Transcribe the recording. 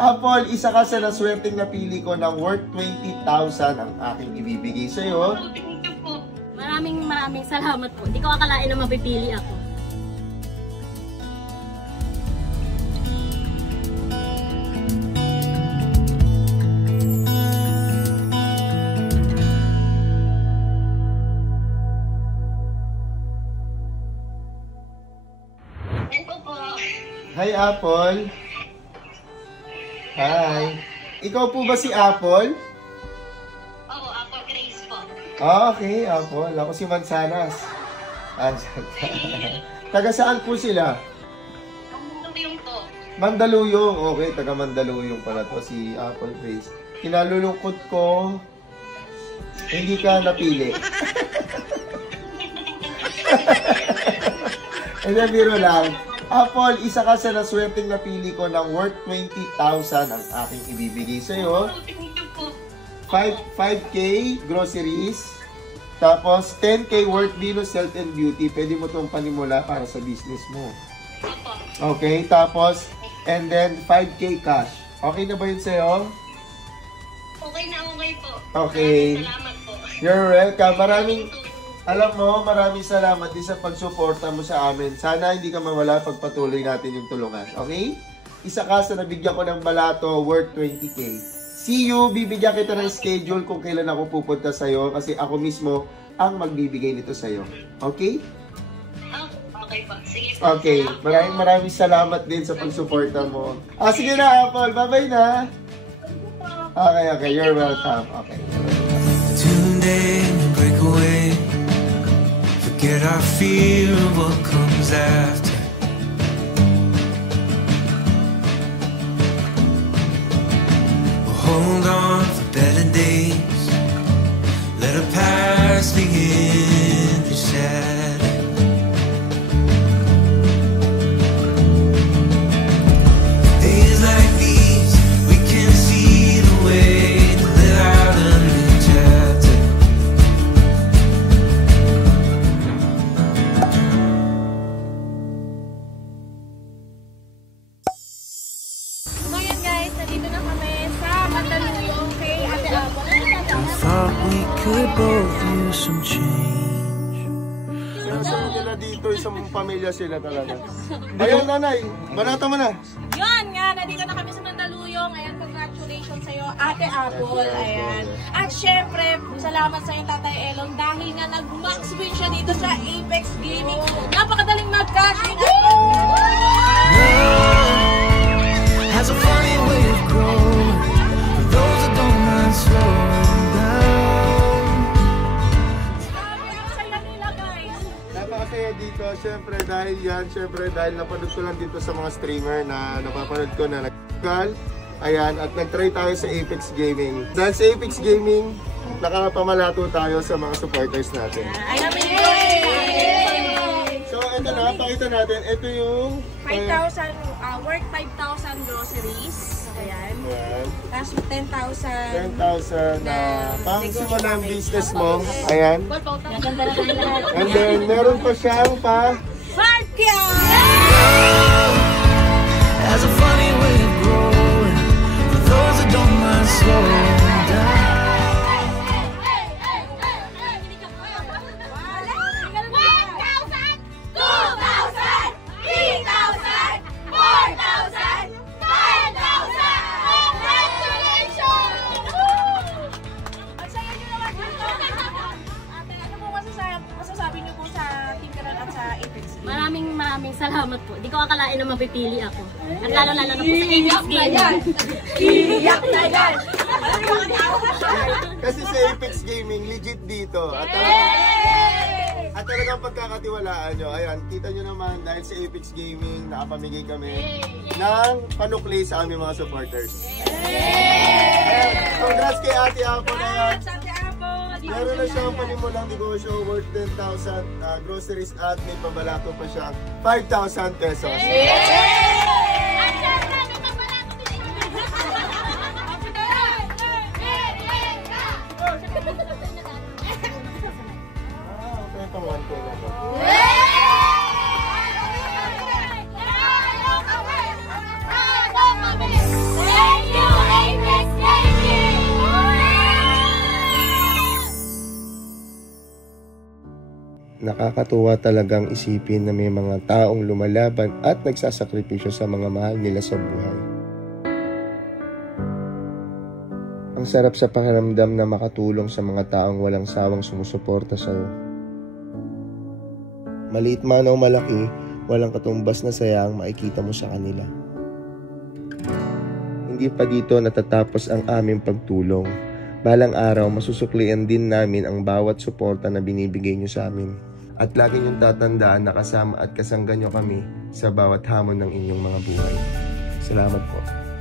Apple, isa ka sa naswerteng napili ko ng worth 20,000 ang aking ibibigay sa'yo. Maraming salamat po. Hindi ko akalain na mapipili ako. Hi, Apple. Hi. Ikaw po ba si Apple? Oo, Apple Grace po. Okay, Apple. Ako si Mansanas. Taga saan po sila? Mandaluyong po. Mandaluyong. Okay, taga Mandaluyong pala to si Apple Grace. Kinalulungkot ko, hindi ka napili. Hindi, biro lang. Apple, isa ka sa naswerteng napili ko ng worth 20,000 ang aking ibibigay sa'yo. 5K groceries. Tapos 10K worth Venus Health and Beauty. Pwede mo itong panimula para sa business mo. Okay, tapos and then 5K cash. Okay na ba yun sa'yo? Okay na, okay po. Okay. Salamat po. You're welcome. Maraming salamat din sa pagsuporta mo sa amin. Sana hindi ka mawala pagpatuloy natin yung tulungan. Okay? Isa ka sa nabigyan ko ng balato worth 20K. See you! Bibigyan kita ng schedule kung kailan ako pupunta sa'yo kasi ako mismo ang magbibigay nito sa'yo. Okay? Okay po. Sige po. Okay. Maraming salamat din sa pagsuporta mo. Sige na, Apple. Bye-bye na. Okay. You're welcome. Okay. Tune in and break away. Forget our fear of what comes after. We'll hold on for better days. Let our past begin to shatter. Days like these, we can see the way to live out a new chapter. Could both use some change. Saan nila dito, isang pamilya sila talaga. Ayun, nanay, banata mo na. Yun nga, nandito na kami sa Mandaluyong. Ayan, congratulations sa'yo, Ate Apple. Ayan. At syempre, salamat sa'yo, Tatay Elon, dahil nga nag-max win siya dito sa Apex Gaming. Napakadaling mag-cash in. Has a funny way of growing. For those that don't mind slowing down. Napakasaya dito, syempre dahil napanood ko lang dito sa mga streamer na napapanood ko na nag-gal. Ayan, at nag-try tayo sa Apex Gaming. Dahil sa Apex Gaming, nakapamalato tayo sa mga supporters natin. So, ito na, pakita natin. Ito yung 5,000, worth 5,000 groceries. Ayan. Tapos 10,000. 10,000 na pang simula ang business mo. Ayan. Gaganda na tayo lahat. And then, meron pa siyang pa 5K! Has a funny way of growing. For those that don't mind slowing down. Maraming salamat po. Hindi ko akalain na mapipili ako. At lalo-lalo na po sa Apex Gaming. Iyak na yan! Kasi sa Apex Gaming, legit dito. At talagang pagkakatiwalaan nyo. Ayan, kita nyo naman dahil sa Apex Gaming, nakapamigay kami ng panukli sa aming mga supporters. Congrats kay Ate Apple na yan. Meron na siyang panimulang negosyo worth 10,000 groceries at may pabalato pa siyang 5,000 pesos. Itong 1K na to. Hey! Nakakatuwa talagang isipin na may mga taong lumalaban at nagsasakripisyo sa mga mahal nila sa buhay. Ang sarap sa pakiramdam na makatulong sa mga taong walang sawang sumusuporta sa'yo. Maliit man o malaki, walang katumbas na saya ang makikita mo sa kanila. Hindi pa dito natatapos ang aming pagtulong. Balang araw, masusuklian din namin ang bawat suporta na binibigay nyo sa amin. At lagi niyong tatandaan na kasama at kasangga nyo kami sa bawat hamon ng inyong mga buhay. Salamat po.